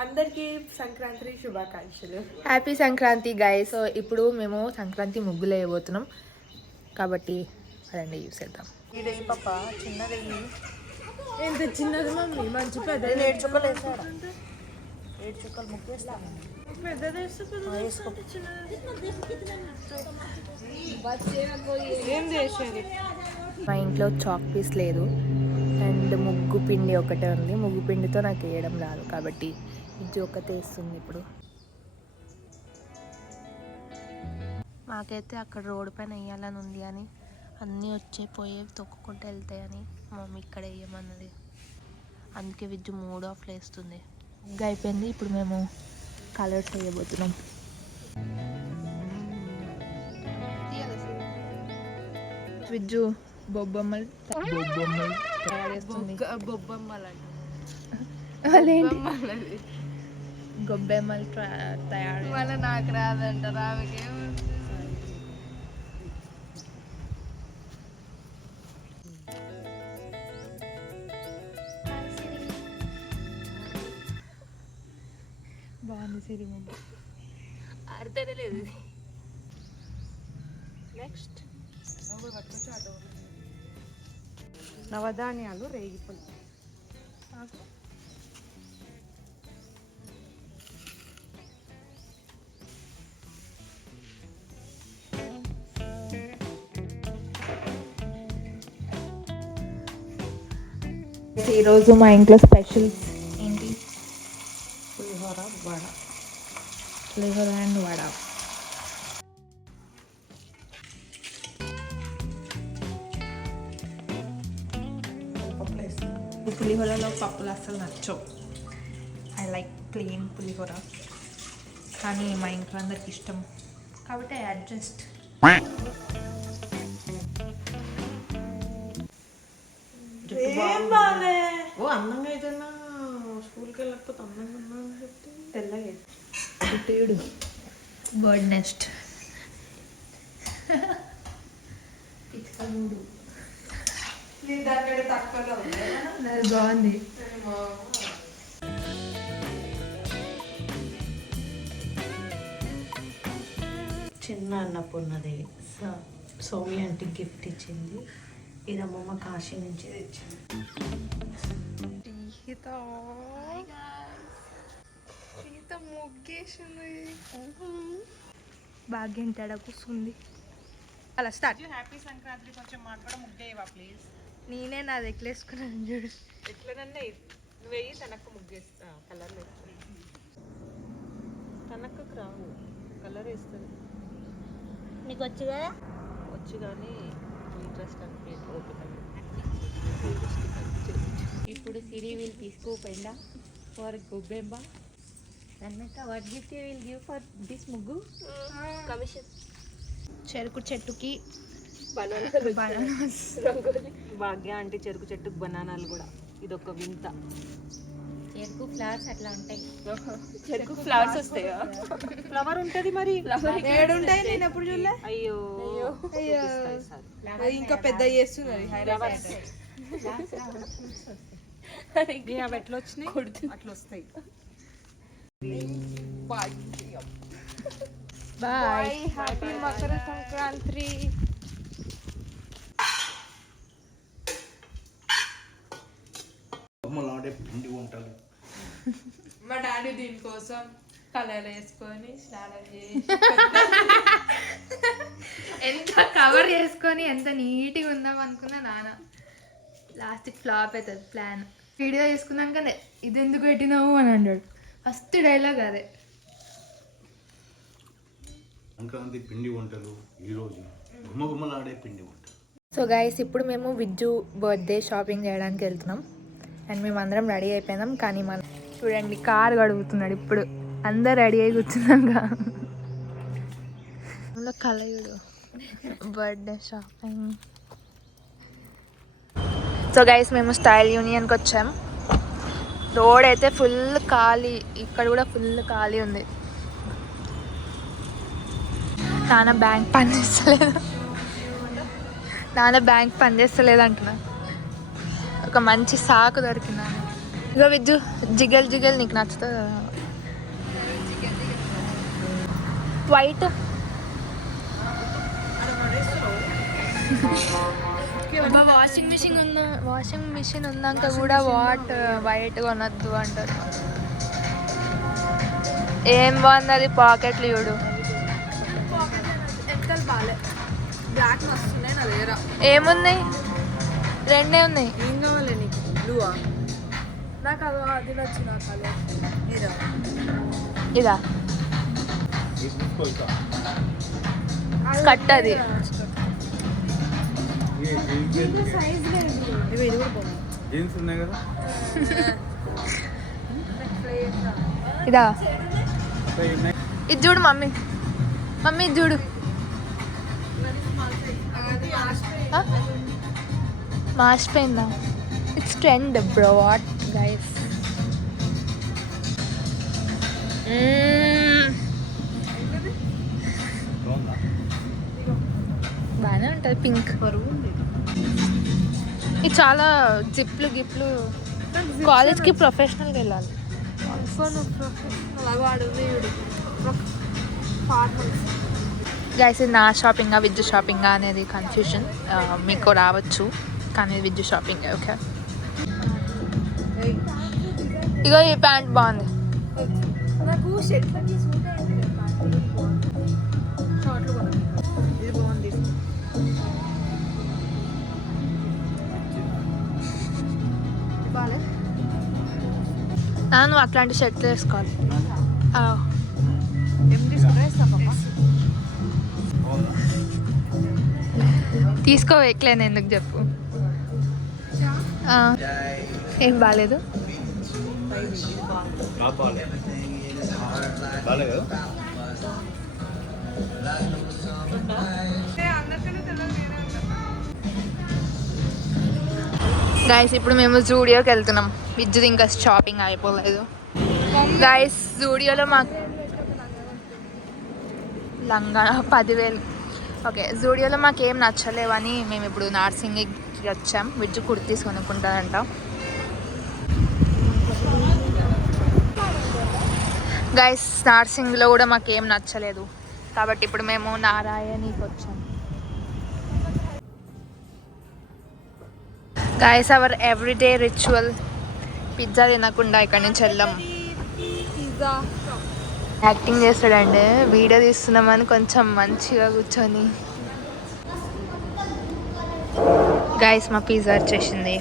అందరికీ సంక్రాంతి శుభాకాంక్షలు. Happy Sankranti guys. So ఇప్పుడు మేము సంక్రాంతి ముగ్గులు వేయబోతున్నాం కాబట్టి రండి చూసేద్దాం. ఇది పాప చిన్నది ఎంత చిన్నది మమ్మీ, మంచి పెద్ద 7 చుక్కలు వేసాడు. 7 చుక్కలు ముగ్గేస్తాను. ఏం చేసేది? మా ఇంట్లో చాక్ పీస్ లేదు అండ్ ముగ్గు పిండి ఒకటే ఉంది. ముగ్గు పిండితో నాకు వేయడం రాదు కాబట్టి ఇది ఒకటే వేస్తుంది. ఇప్పుడు మాకైతే అక్కడ రోడ్డు పైన వేయాలని ఉంది అని అన్నీ వచ్చే పోయేవి తొక్కుకుంటూ వెళ్తాయని మమ్మీ ఇక్కడ వేయమన్నది. అందుకే విజ్జు 3 ఆఫ్లో వేస్తుంది. ముగ్గు అయిపోయింది. ఇప్పుడు మేము కలర్స్ వేయబోతున్నాం. విజ్జు బొబ్బమ్మలు తయారేస్తుంది. గొబ్బెమ్మలు తయారు మళ్ళీ నాకు రాదంట. రావికే బాగుంది సిరి ముగ్గు. అర్థమే లేదు. నెక్స్ట్ నవధాన్యాలు రేగిపళ్ళు. ఈరోజు మా ఇంట్లో స్పెషల్స్ ఏంటి? పులిహోర, వడ. పులిహోర అండ్ వడ. పులిహోరలో పప్పులు అస్సలు నచ్చవు. ఐ లైక్ ప్లెయిన్ పులిహోర. కానీ మా ఇంట్లో అందరికి ఇష్టం కాబట్టి ఐ అడ్జస్ట్. ఓ అందంగా అయితేనా స్కూల్కి వెళ్ళకపోతే అందంగా ఉన్నా అని చెప్తే తెల్లగా చూడు బర్డ్ నెస్ట్. బాగుంది. చిన్న అన్నపూర్ణదేవి సౌమ్య అంటే గిఫ్ట్ ఇచ్చింది. ఇది అమ్మమ్మ కాశీ నుంచి తెచ్చింది. భాగ్యం తేడా కూర్చుంది. అలా స్టార్ట్. హ్యాపీ సంక్రాంతి. కొంచెం మాకు కూడా ముగ్గేవా ప్లీజ్. నేనే నాది ఎక్లేసుకున్నాను చూడు. ఎట్లనన్నా నువ్వు వెయ్యి తనకు ముగ్గేస్తా. కలర్ వేస్తుంది. తనకు రావు కలర్ వేస్తుంది. నీకు వచ్చు కదా? వచ్చు కానీ ఇంట్రెస్ట్ అనిపించదు. ఓపిక. ఇప్పుడు సిరి విల్ తీసుకోపోయిందా ఫర్ గొబ్బెమ్మ. అన్నక what gift you will give for this muggu? Commission. చెరుకు చెట్టుకి బనానాస్. భాగ్య అంటే చెరుకు చెట్టుకు బనానాలు కూడా. ఇది ఒక వింత. చెరుకు ఫ్లవర్స్ అట్లా ఉంటాయి. చెరుకు ఫ్లవర్స్ వస్తాయా? ఫ్లవర్ ఉంటది మరి. ఏడు ఉంటాయి. నేను ఎప్పుడు చూడలే. అయ్యో ఇంకా పెద్ద చేస్తున్నది. అవి ఎట్లా వచ్చినాయి? అట్లా వస్తాయి. బాయ్. హ్యాపీ మకర సంక్రాంతి. పిండి వంటలు. మా డాడీ దీనికోసం కలర్ వేసుకొని స్నానం చేసి ఎంత కవర్ చేసుకొని ఎంత నీట్గా ఉందాం అనుకున్నా నాన్న. లాస్ట్ ఫ్లాప్ అవుతుంది ప్లాన్. వీడియో తీసుకున్నాక ఇది ఎందుకు పెట్టినావు అని అన్నాడు. ఫస్ట్ డైలాగ్ అదే. సంక్రాంతి పిండి వంటలు ఈరోజు గుమగుమలాడే పిండి వంటలు. సో గైస్ ఇప్పుడు మేము విజ్జు బర్త్డే షాపింగ్ చేయడానికి వెళ్తున్నాం అండ్ మేము అందరం రెడీ అయిపోయినాం. కానీ మనం చూడండి కార్ గడుగుతున్నాడు. ఇప్పుడు అందరు రెడీ అయి కూర్చున్నాక కలయుడు బర్త్డే షాపింగ్. సో గైస్ మేము స్టైల్ యూనియన్కి వచ్చాం. రోడ్ అయితే ఫుల్ ఖాళీ. ఇక్కడ కూడా ఫుల్ ఖాళీ ఉంది. నాన్న బ్యాంక్ పనిచేస్తలేదు అంటున్నా. ఒక మంచి సాకు దొరికిందా. ఇక విజ్జు జిగల్ జిగల్ నీకు నచ్చుతుంది కదా వైట్ వాషింగ్ మిషన్ ఉన్నాక కూడా వైట్ కొనద్దు అంటారు. ఏం బాగుంది అది పాకెట్లు చూడు. బ్లాక్ వస్తున్నాయి నా దగ్గర. ఏమున్నాయి? రెండే ఉన్నాయి. ఏం కావాలి నీకు? బ్లూవా? నాకు అది నచ్చిన కలర్ ఇదా కట్ అది. జీన్స్ ఉన్నాయి కదా ఇదా ఇది చూడు మమ్మీ ఇది చూడు. మార్చిపోయిందా? It's trend bro. What guys బాగానే ఉంటుంది పింక్. ఇది చాలా జిప్లు గిప్లు. కాలేజ్కి ప్రొఫెషనల్గా వెళ్ళాలి. గైస్ ఇది నా షాపింగా విద్యు షాపింగా అనేది కన్ఫ్యూజన్ మీకు రావచ్చు, కానీ విద్యు షాపింగ్. ఓకే ఇగో ఈ ప్యాంట్ బాగుంది. నాకు షర్ట్లకి సూట్ అయింది. షార్ట్లు కూడా ఇది బాగుంది. నువ్వు అట్లాంటి షర్ట్లు వేసుకోవాలి. తీసుకో ఎక్లేను ఎందుకు చెప్పు. ఏం బాగాలేదు. గైస్ ఇప్పుడు మేము జూడియోకి వెళ్తున్నాం. విద్యుత్ ఇంకా షాపింగ్ అయిపోలేదు. గైస్ జూడియోలో మాకు లంగా 10,000. ఓకే జూడియోలో మాకు ఏం నచ్చలేవని మేము ఇప్పుడు నార్సింగ్కి వచ్చాం. విద్యు కుర్తీస్ కొనుక్కుంటారంట. గైస్ నార్సింగ్లో కూడా మాకు ఏం నచ్చలేదు కాబట్టి ఇప్పుడు మేము నారాయణకి వచ్చాం. Guys our everyday ritual pizza తినకుండా ఇక్కడి నుంచి వెళ్ళాం. యాక్టింగ్ చేస్తాడండి. వీడియో తీస్తున్నామని కొంచెం మంచిగా కూర్చొని. గైస్ మా పిజ్జా వచ్చేసింది.